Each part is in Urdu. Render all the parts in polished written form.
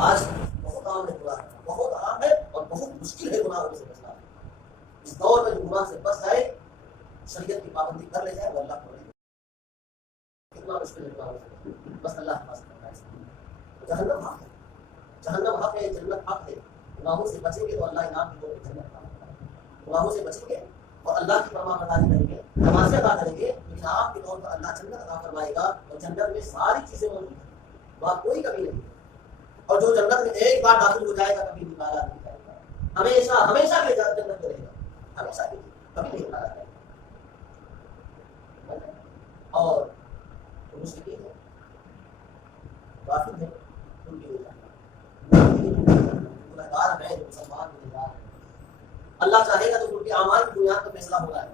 آج بہت عام ہے گناہ کرنا، بہت عام ہے اور بہت مشکل ہے گناہوں سے بچنا۔ اس دور میں جو گناہ سے بچ جائے، شریعت کی پابندی کر لے جائے، وہ اللہ کو کتنا مشکل ہے گناہوں سے، بس اللہ حفاظت کرنا ہے۔ جہنم حق ہے، جہنم حق ہے، جنت حق ہے۔ گناہوں سے بچیں گے تو اللہ انعام کی طور پہ جنت عطا کرے گا۔ گناہوں سے بچیں گے اور اللہ کی فرما برداری کریں گے، نمازیں ادا کریں گے، تو انعام کے طور پر اللہ جنت عطا فرمائے گا، اور جنت میں ساری چیزیں موجود ہیں، وہاں کوئی کمی نہیں ہے۔ اور جو جنت میں ایک بار داخل ہو جائے گا کبھی نکالا نہیں جائے گا، ہمیشہ ہمیشہ کے لیے جنت میں رہے گا، ہمیشہ کے لیے کبھی نہیں نکالا جائے گا۔ اور مشرکین ہے، کافر ہے، ان کی گنہگار ہے، جو مسلمان گنہگار ہے، اللہ چاہے گا تو ان کے اعمال کی بنیاد پر فیصلہ ہوگا،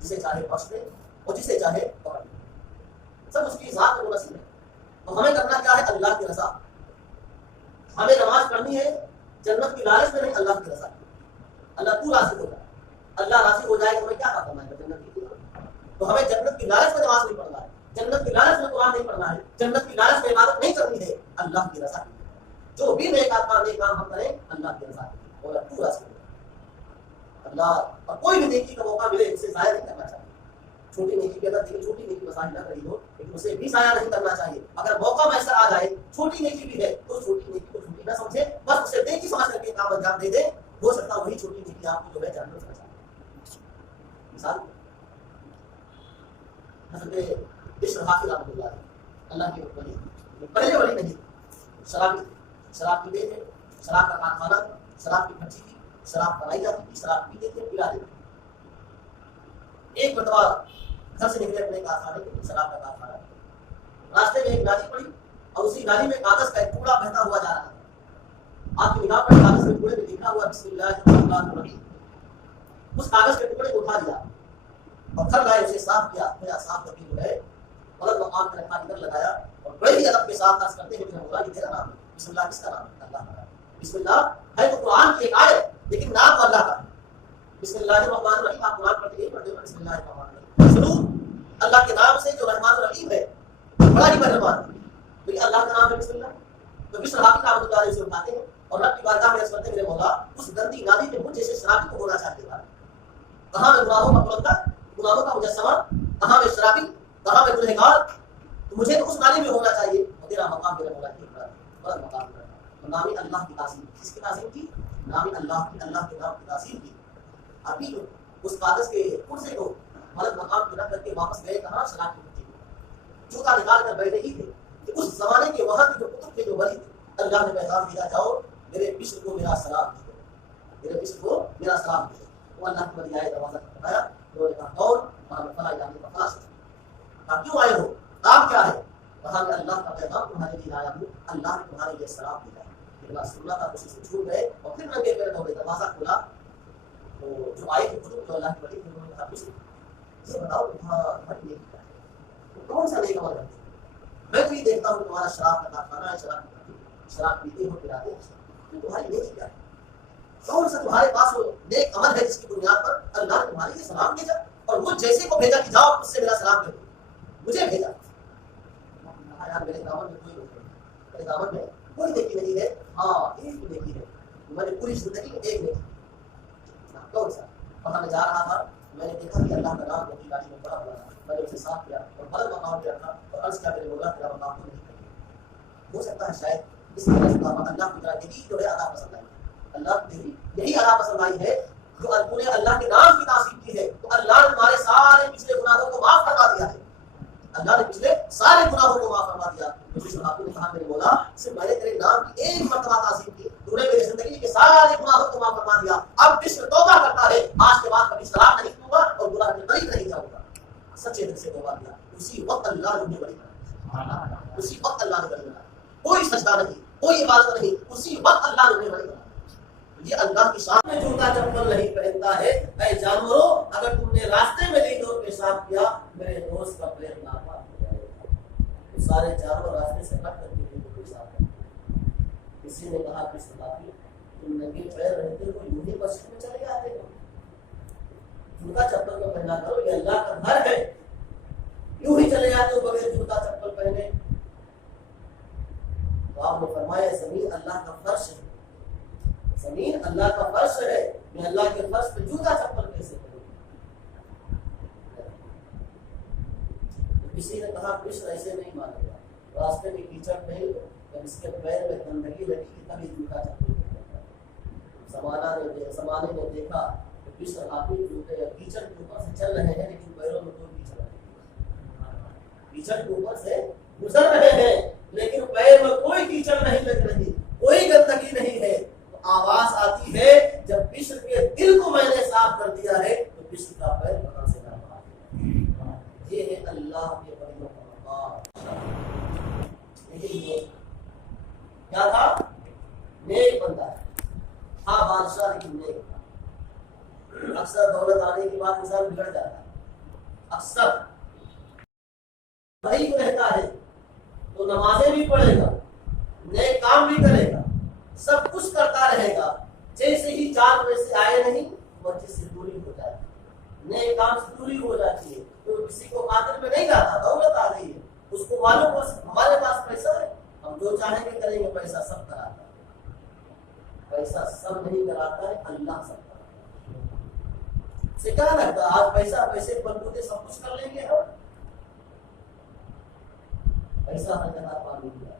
جسے چاہے بخش دے اور جسے چاہے پکڑ لے، سب اس کی ذات میں منحصر ہے۔ تو ہمیں کرنا کیا ہے؟ اللہ کی رضا۔ ہمیں نماز پڑھنی ہے جنت کی لالچ میں نہیں، اللہ کی رضا۔ اللہ تو راضی ہو جائے، اللہ راضی ہو جائے تو ہمیں کیا کرنا ہے؟ جنت کی، تو ہمیں جنت کی لالچ میں نماز نہیں پڑھنا ہے، جنت کی لالچ میں قرآن نہیں پڑھنا ہے، جنت کی لالچ میں عبادت نہیں کرنی ہے، اللہ کی رضا کی۔ جو بھی نیک کام ہم کریں اللہ کی رضا کی، اور تو راضی ہو جائے۔ اللہ اور کوئی بھی نیکی کا موقع ملے اسے ضائع نہیں کرنا چاہیے۔ چھوٹی نیکی کی اگر دیکھیں، چھوٹی نیکی مسائل نہ کری ہو لیکن اسے بھی ضائع نہیں کرنا چاہیے۔ اگر موقع میسر آ جائے، چھوٹی نیکی بھی ہے تو چھوٹی نیکی کو چھوٹی نہ سمجھے، بس اسے نیکی سمجھ کر کے کام انجام دے دے، ہو سکتا وہی چھوٹی نیکی آپ کو جو ہے جہنم سے بچائے۔ مثال حضرت بشر حافظ رحمۃ اللہ علیہ، اللہ کے ولی، پہلے ولی نہیں، شراب پیتے تھے، شراب کا کارخانہ، شراب کی بھٹی تھی، شراب بنائی جاتی تھی، شراب پیتے تھے، پلا دیتے تھے۔ ایک مرتبہ گھر سے نکلے اپنے کارخانے کے، شراب کا کارخانہ، راستے میں ایک نالی پڑی اور اسی نالی میں کاغذ کا ایک ٹکڑا بہتا ہوا جا رہا تھا۔ آپ کی نگاہ پر کاغذ کے ٹکڑے میں لکھا ہوا بسم اللہ الرحمن الرحیم۔ اس کاغذ کے ٹکڑے کو اٹھا لیا اور گھر لائے، اسے صاف کیا، میرا صاف کر کے جو ہے غلط مقام پہ رکھا، ادھر لگایا اور بڑے ہی ادب کے ساتھ عرض کرتے ہوئے بولا یہ تیرا نام ہے۔ بسم اللہ کس کا نام ہے؟ اللہ کا نام۔ بسم اللہ ہے تو قرآن کی ایک آیت، لیکن نام اللہ کا ہے۔ بسم اللہ الرحمن الرحیم، آپ قرآن پڑھتے نہیں پڑھتے، بسم اللہ الرحمن الرحیم، ضرور اللہ کے نام سے جو رحمان الرحیم ہے، بڑا ہی مہربان ہے، لیکن اللہ کا نام ہے بسم اللہ۔ تو بشر حافظ رحمۃ اللہ علیہ سے اٹھاتے ہیں اور رب کی بارگاہ میں عرض کرتے ہیں میرے مولا، اس گندی نالی میں مجھ جیسے شرابی کو ہونا چاہیے تھا۔ کہاں میں گناہوں کا پرندہ، گناہوں کا مجسمہ، کہاں میں شرابی، کہاں میں گنہگار، تو مجھے تو اس نالی میں ہونا چاہیے، اور تیرا مقام میرے مولا کی بڑا مقام ہے۔ نامی اللہ کی تعظیم، کس کی تعظیم کی؟ نامی اللہ کی، اللہ کے نام کی تعظیم کی۔ ابھی اس کاغذ کے پرزے کو غلط مقام پہ رکھ کر کے واپس گئے کہاں؟ شراب کی بھٹی میں، جوتا نکال کر بیٹھے ہی تھے کہ اس زمانے کے وہاں کے جو کتب تھے، جو ولی تھے، اللہ نے پیغام بھیجا جاؤ میرے بشر کو میرا سلام دے دو، میرے بشر کو میرا سلام دے دو۔ وہ اللہ کے ولی آئے، دروازہ کھٹکھٹایا، انہوں نے کہا کون؟ کہا میں فلاں یعنی فلاں سے۔ کہا کیوں آئے ہو؟ کام کیا ہے؟ کہا میں اللہ کا پیغام تمہارے لیے آیا ہوں، اللہ نے تمہارے لیے سلام بھیجا ہے۔ میرا سننا تھا، خوشی سے چھوٹ گئے اور پھر ننگے پیر دوڑے، دروازہ کھولا تو جو آئے تھے کتب، جو اللہ کے ولی تھے، انہوں نے کہا بشر یہ بتاؤ تمہاری نیکی کیا ہے؟ کون سا نیک عمل کرتے ہو؟ میں تو یہ دیکھتا ہوں تمہارا شراب کا کارخانہ ہے، شراب کی، شراب پیتے ہو، پلاتے ہو، تمہاری نیکی کیا ہے؟ کون سا تمہارے پاس وہ نیک عمل ہے جس کی بنیاد پر اللہ نے تمہارے لیے سلام بھیجا اور وہ جیسے کو بھیجا کہ جاؤ اس سے میرا سلام دے دو، مجھے بھیجا؟ یار میرے دامن میں کوئی روک نہیں، میرے دامن میں کوئی نیکی نہیں ہے، ہاں ایک نیکی ہے، میں نے پوری زندگی میں ایک نیکی، کون سا؟ وہاں میں جا رہا تھا، میں نے دیکھا کہ اللہ کا نام میری گاڑی میں پڑا ہوا تھا، میں نے اسے صاف کیا اور غلط مقام پہ رکھا اور عرض کیا میرے مولا تیرا مقام کو نہیں کرے۔ ہو سکتا ہے شاید اس طرح سے اللہ کی طرح یہی جو ہے ادا پسند آئی ہے، اللہ کو یہی ادا پسند آئی ہے جو تم نے اللہ کے نام کی تعظیم کی ہے، تو اللہ نے تمہارے سارے پچھلے گناہوں کو معاف کروا دیا ہے، اللہ نے پچھلے سارے گناہوں کو معاف فرما دیا۔ آپ نے کہا میرے مولا صرف میں نے تیرے نام کی ایک مرتبہ تعظیم کی، تو نے میری زندگی کے سارے گناہوں کو معاف فرما دیا، اب بشر توبہ کرتا ہے، آج کے بعد کبھی سلام نہیں دوں گا اور گناہ کے قریب نہیں جاؤں گا۔ سچے دل سے توبہ کیا، اسی وقت اللہ نے بڑی بنایا، اسی وقت اللہ نے بڑی بنایا، کوئی سجدہ نہیں، کوئی عبادت نہیں، اسی وقت اللہ نے بڑی بنایا۔ یہ اللہ کی شان میں جوتا چپل نہیں پہنتا ہے۔ اے جانوروں، اگر تم نے راستے میں لی تو پیشاب کیا، میرے دوست کا پیر ناپا ہو جائے گا۔ سارے جانور راستے سے کٹ کر کے پیشاب کرتے۔ کسی نے کہا کہ صحابی تم ننگے پیر رہتے ہو یوں ہی مسجد میں چلے جاتے ہو، جوتا چپل کو پہنا کرو، یہ اللہ کا گھر ہے، یوں ہی چلے جاتے ہو بغیر جوتا چپل پہنے؟ تو آپ نے فرمایا زمین اللہ کا فرش ہے، زمین اللہ کا فرش ہے، میں اللہ کے فرش پہ جوتا چپل کیسے کروں؟ کسی نے کہا بشر ایسے نہیں مانے گا، راستے میں کیچڑ نہیں، جب اس کے پیر میں گندگی لگی کہ تبھی جوتا چپل کرتا ہے۔ زمانے نے دیکھا کہ بشر آپی جوتے کیچڑ کے اوپر سے چل رہے ہیں لیکن پیروں میں کوئی کیچڑ نہیں، کیچڑ کے اوپر سے گزر رہے ہیں لیکن پیر میں کوئی کیچڑ نہیں لگ رہی، کوئی گندگی نہیں ہے۔ تو آواز آتی ہے جب بشر کے دل کو میں نے صاف کر دیا ہے تو بشر کا پیر وہاں سے نہ باہر۔ یہ ہے اللہ کے بندوں کا مقام۔ لیکن یہ کیا تھا؟ نیک بندہ ہے، ہاں بادشاہ لیکن نیک تھا۔ اکثر دولت آنے کے بعد انسان بگڑ جاتا ہے، اکثر وہی رہتا ہے تو نمازیں بھی پڑھے گا، نئے کام بھی کرے گا، سب کچھ کرتا رہے گا، جیسے ہی 4 پیسے آئے نہیں مسجد سے دوری ہو جاتی ہے، نئے کام سے دوری ہو جاتی ہے، تو کسی کو خاطر میں نہیں جاتا، دولت آ گئی ہے، اس کو معلوم ہو ہمارے پاس پیسہ ہے، ہم جو چاہیں گے کریں گے، پیسہ سب کراتا ہے، پیسہ سب نہیں کراتا ہے، اللہ سب کراتا ہے۔ سے کیا لگتا ہے آج پیسہ پیسے بلبوتے سب کچھ کر لیں گے ہم؟ پیسہ ہر جگہ پانی دیا،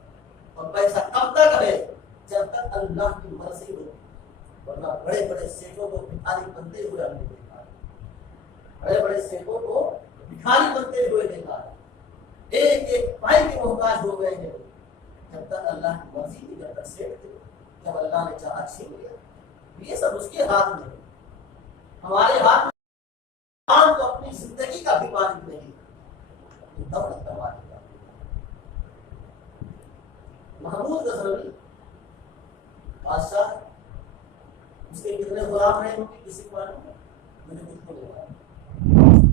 اور پیسہ کب تک ہے؟ جب تک اللہ کی مرضی ہو، ورنہ بڑے بڑے سیٹوں کو بھکاری بنتے ہوئے ہم نے دیکھا ہے، بڑے بڑے سیٹوں کو بھکاری بنتے ہوئے دیکھا ہے، ایک ایک پائی کے محتاج ہو گئے ہیں، جب تک اللہ کی مرضی تھی، جب تک سیٹ تھے، جب اللہ نے چاہا چھین لیا۔ یہ سب اس کے ہاتھ میں ہے، ہمارے ہاتھ میں تو اپنی زندگی کا بھی مالک نہیں، دولت کا مالک۔ محمود غزنوی بادشاہ، اس کے کتنے غلام ہیں ان کی کسی کو معلوم ہے؟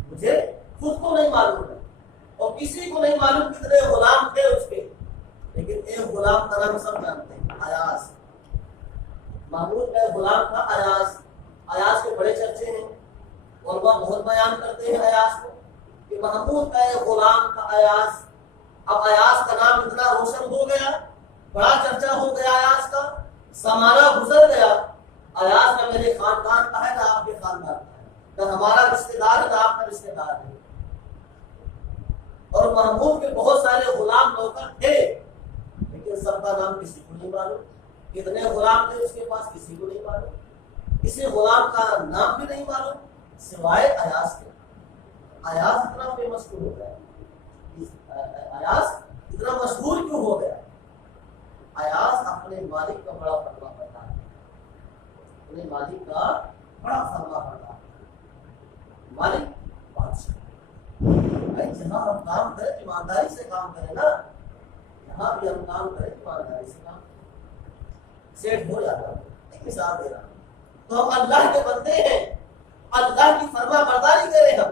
مجھے خود کو نہیں معلوم ہے، اور کسی کو نہیں معلوم کتنے غلام تھے اس کے، لیکن ایک غلام کا نام سب جانتے ہیں، ایاز۔ محمود کا غلام تھا ایاز، ایاز کے بڑے چرچے ہیں، علماء بہت بیان کرتے ہیں ایاز کو کہ محمود کا ایک غلام تھا ایاز۔ اب ایاز کا نام اتنا روشن ہو گیا، بڑا چرچا ہو گیا ایاز کا، زمانہ گزر گیا، ایاز کا میرے خاندان کا ہے نہ آپ کے خاندان کا ہے، نہ ہمارا رشتہ دار ہے نہ آپ کا رشتہ دار ہے۔ اور محمود کے بہت سارے غلام نوکر تھے لیکن سب کا نام کسی کو نہیں معلوم، کتنے غلام تھے اس کے پاس کسی کو نہیں معلوم، کسی غلام کا نام بھی نہیں معلوم سوائے ایاز کے۔ ایاز اتنا فیمس کیوں ہو گیا؟ ایاز اتنا مشہور کیوں ہو گیا؟ ایاز اپنے مالک کا بڑا فرما بردار ہے، اپنے مالک کا بڑا فرما بردار ہے، مالک بادشاہ۔ بھائی جہاں ہم کام کریں ایمانداری سے کام کریں نا، جہاں بھی ہم کام کریں ایمانداری سے کام سیٹ ہو جاتا ہے۔ ایک مثال دے رہا ہوں، تو ہم اللہ کے بندے ہیں، اللہ کی فرما برداری کریں، ہم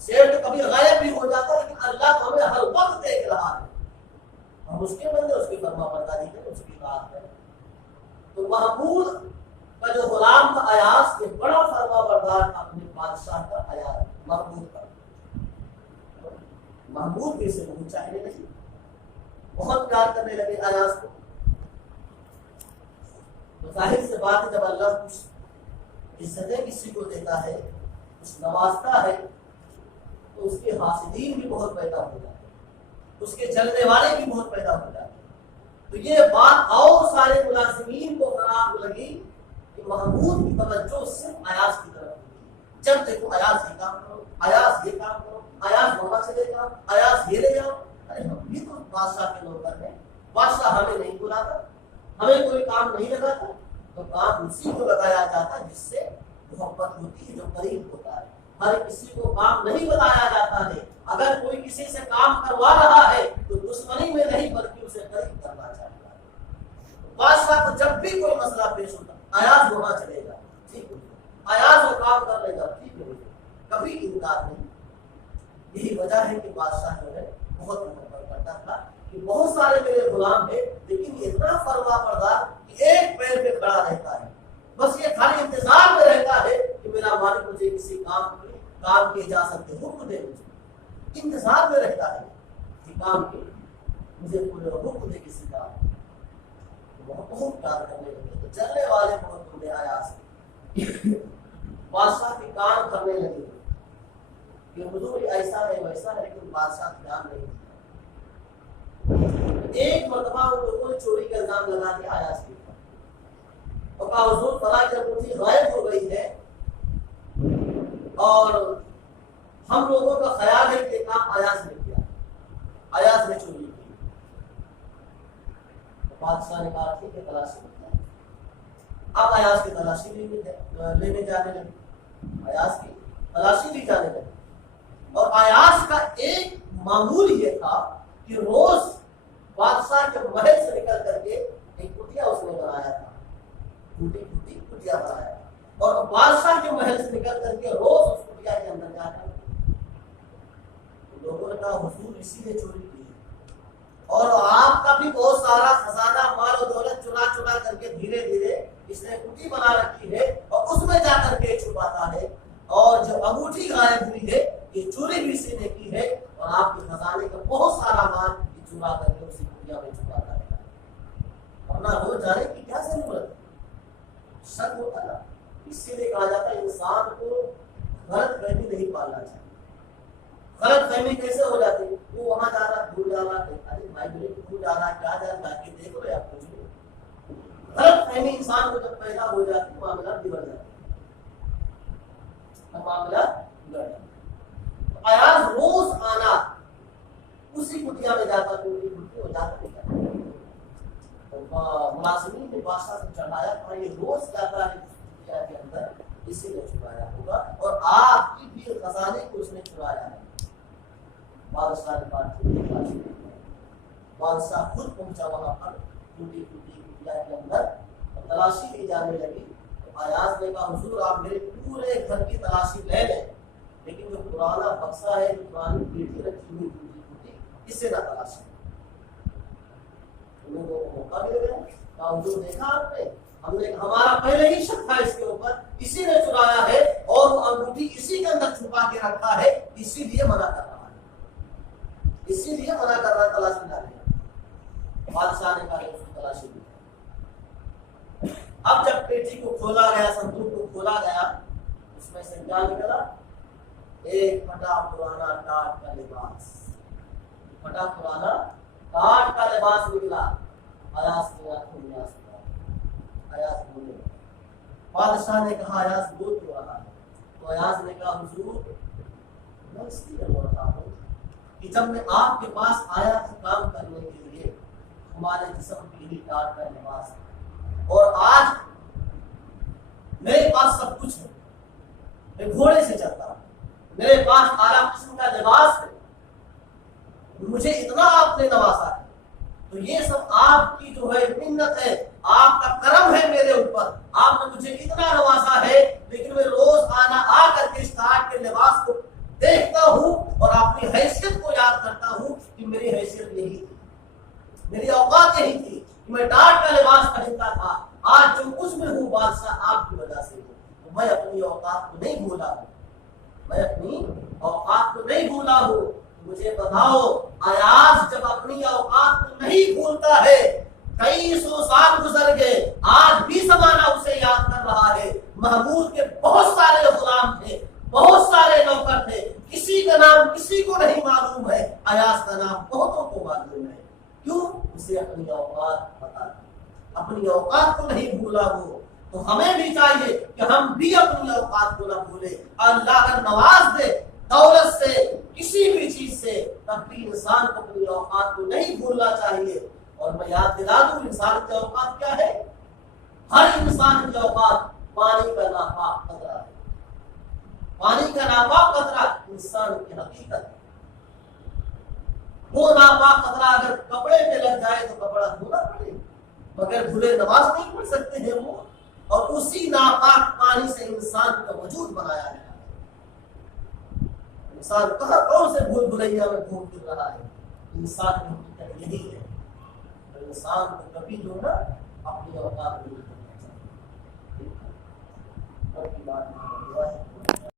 سیٹ کبھی غائب بھی ہو جاتا ہے لیکن اللہ تو ہمیں ہر وقت دیکھ رہا ہے، ہم اس کے بندے، اس کی فرما برداری کریں، اس کی بات کریں۔ تو محمود کا جو غلام تھا ایاز، یہ بڑا فرما بردار اپنے بادشاہ کا ایاز محمود کا۔ محمود بھی اسے بہت چاہنے لگے، بہت پیار کرنے لگے ایاز کو۔ تو ظاہر سے بات ہے جب اللہ کچھ عزتیں کسی کو دیتا ہے، کچھ نوازتا ہے، تو اس کے حاسدین بھی بہت پیدا ہو جاتے ہیں، اس کے جلنے والے بھی بہت پیدا ہو جاتے ہیں۔ تو یہ بات اور سارے ملازمین کو خراب لگی کہ محمود کی توجہ صرف ایاز کی طرف ہوگی، جب دیکھو ایاز یہ کام کرو، ایاز یہ کام کرو، ایاز وہاں سے لے جاؤ، ایاز یہ لے جاؤ۔ ارے ہم بھی تو بادشاہ کے نوکر ہیں، بادشاہ ہمیں نہیں بلاتا، ہمیں کوئی کام نہیں لگاتا، تو کام اسی کو لگایا جاتا ہے جس سے محبت ہوتی ہے، جو قریب ہوتا ہے۔ ہر کسی کو کام نہیں بتایا جاتا ہے، اگر کوئی کسی سے کام کروا رہا ہے تو دشمنی میں نہیں بلکہ اسے قریب کرنا چاہتا ہے۔ بادشاہ کو جب بھی کوئی مسئلہ پیش ہوتا ایاز وہاں چلے گا، ٹھیک ہے، ایاز وہ کام کر لے گا، ٹھیک ہے، کبھی انکار نہیں۔ یہی وجہ ہے کہ بادشاہ جو ہے بہت محبت کرتا تھا کہ بہت سارے میرے غلام ہیں لیکن اتنا فرما بردار کہ ایک پیر پہ کھڑا رہتا ہے، بس یہ خالی انتظار میں رہتا ہے کہ میرا مالک مجھے کسی کام کی اجازت دے، حکم دے، مجھے انتظار میں رہتا ہے کہ کام کے مجھے پورے حکم دے کسی کا بہت پیار کرنے لگے. تو چلنے والے بہت بولے آیاز بادشاہ کے کان کرنے لگے کہ حضور ایسا ہے ویسا ہے, لیکن بادشاہ دھیان نہیں دیا. ایک مرتبہ ان لوگوں نے چوری کا الزام لگا دیا آیاز کے اوپر اور کہا حضور فلاں کی انگوٹھی غائب ہو گئی ہے اور ہم لوگوں کا خیال ہے کہ کام آیاز نے کیا, آیاز نے چوری کی. بادشاہ نے کہا ٹھیک ہے تلاشی کرتا ہے. اب ایاز کی تلاشی لینے جانے لگے, ایاز کی تلاشی لی جانے لگے. اور ایاز کا ایک معمول یہ تھا کہ روز بادشاہ کے محل سے نکل کر کے ایک کٹیا اس نے بنایا تھا, ٹوٹی ٹوٹی کٹیا بنایا تھا, اور بادشاہ کے محل سے نکل کر کے روز اس کٹیا کے اندر جا کر لوگوں نے کہا حضور اسی نے چوری کی اور آپ کا بھی بہت سارا خزانہ مال و دولت چنا چنا کر کے دھیرے دھیرے اس نے کٹی بنا رکھی ہے اور اس میں جا کر کے چھپاتا ہے, اور جو انگوٹھی غائب ہوئی ہے یہ چوری بھی اسی نے کی ہے, اور آپ کے خزانے کا بہت سارا مال چرا کر کے اسی کٹیا میں چھپاتا ہے. ورنہ روز جانے کی کیا ضرورت, شک ہوتا نا. اسی لیے کہا جاتا ہے انسان کو غلط فہمی نہیں پالنا چاہیے. غلط فہمی کیسے ہو جاتی ہے, وہ وہاں جا رہا بھول جا رہا, ارے بھائی میرے بھول جا رہا, کیا جا رہا کہ دیکھ لو یا پوچھ لو. غلط فہمی انسان کو جب پیدا ہو جاتی ہے معاملات بگڑ جاتے ہیں, معاملات بگڑ جاتے ہیں. ایاز روز آنا اسی کٹیا میں جاتا, ٹوٹی ٹوٹی ہو جاتا نہیں. ملازمین نے بادشاہ سے چڑھایا تھا یہ روز جاتا ہے کٹیا کے اندر, اسی نے چھپایا ہوگا اور آپ کی بھی خزانے کو اس نے چرایا ہے. بادشاہ نے بات کی, بادشاہ خود پہنچا وہاں پر ٹوٹی ٹوٹی کٹیا کے اندر اور تلاشی لی جانے لگی. ایاز نے کہا حضور آپ میرے پورے گھر کی تلاشی لے لیں, لیکن جو پرانا بکسا ہے, جو پرانی پیٹی رکھی ہوئی ٹوٹی ٹوٹی, اس سے نہ تلاشی. انہوں کو موقع مل گیا, کہا حضور دیکھا آپ نے, ہم نے ہمارا پہلے ہی شک تھا اس کے اوپر, اسی نے چرایا ہے اور وہ انگوٹھی اسی کے اندر چھپا کے رکھا ہے, اسی لیے منع کر رہا ہے, اسی لیے منع کر رہا ہے تلاشی لانے. بادشاہ نے کہا اس کی تلاشی لی. اب جب پیٹی کو کھولا گیا, صندوق کو کھولا گیا, اس میں سے کیا نکلا, ایک پھٹا پرانا ٹاٹ کا لباس, پھٹا پرانا ٹاٹ کا لباس نکلا. ایاز کی آنکھوں میں آنسو, ایاز بولے. بادشاہ نے کہا ایاز بول کیوں رہا ہے, تو ایاز نے کہا حضور میں اس لیے بول رہا ہوں کہ جب میں آپ کے پاس آیا تھا کام کرنے کے لیے, ہمارے جسم کی ہی ٹاٹ کا لباس ہے, اور آج میرے پاس سب کچھ ہے, میں گھوڑے سے چلتا ہوں, میرے پاس اعلیٰ قسم کا لباس ہے, مجھے اتنا آپ نے نوازا ہے, تو یہ سب آپ کی جو ہے منت ہے, آپ کا کرم ہے میرے اوپر, آپ نے مجھے اتنا نوازا ہے. لیکن میں روز آ کر کے اس ٹاٹ کے لباس کو دیکھتا ہوں اور اپنی حیثیت کو یاد کرتا ہوں کہ میری حیثیت یہی تھی, میری اوقات یہی تھی, میں ٹاٹ کا لباس پہنتا تھا. آج جو کچھ میں ہوں بادشاہ آپ کی وجہ سے ہوں. میں اپنی اوقات کو نہیں بھولا ہوں, میں اپنی اوقات کو نہیں بھولا ہوں. مجھے بتاؤ ایاز جب اپنی اوقات کو نہیں بھولتا ہے, کئی سو سال گزر گئے, آج بھی زمانہ اسے یاد کر رہا ہے. محمود کے بہت سارے غلام تھے, بہت سارے نوکر تھے, کسی کا نام کسی کو نہیں معلوم ہے, ایاز کا نام بہتوں کو معلوم ہے. کیوں؟ اسے اپنی اوقات پتا تھی, اپنی اوقات کو نہیں بھولا وہ. تو ہمیں بھی چاہیے کہ ہم بھی اپنی اوقات کو نہ بھولیں. اللہ اگر نواز دے دولت سے, کسی بھی چیز سے, تب بھی انسان کو اپنی اوقات کو نہیں بھولنا چاہیے. اور میں یاد دلا دوں انسان کی اوقات کیا ہے. ہر انسان کی اوقات پانی کا ناپاک قطرہ ہے, پانی کا ناپاک قطرہ انسان کی حقیقت ہے. وہ ناپاک قطرہ اگر کپڑے پہ لگ جائے تو کپڑا دھونا پڑے, مگر دھلے نماز نہیں پڑھ سکتے ہیں وہ. اور اسی ناپاک پانی سے انسان کا وجود بنایا ہے. انسان کہاں کون سے بھول بھلیا میں گھوم پھر رہا ہے. انسان کی حقیقت یہی ہے. انسان کو کبھی جو ہے اپنی اوقات نہیں کرنا چاہیے.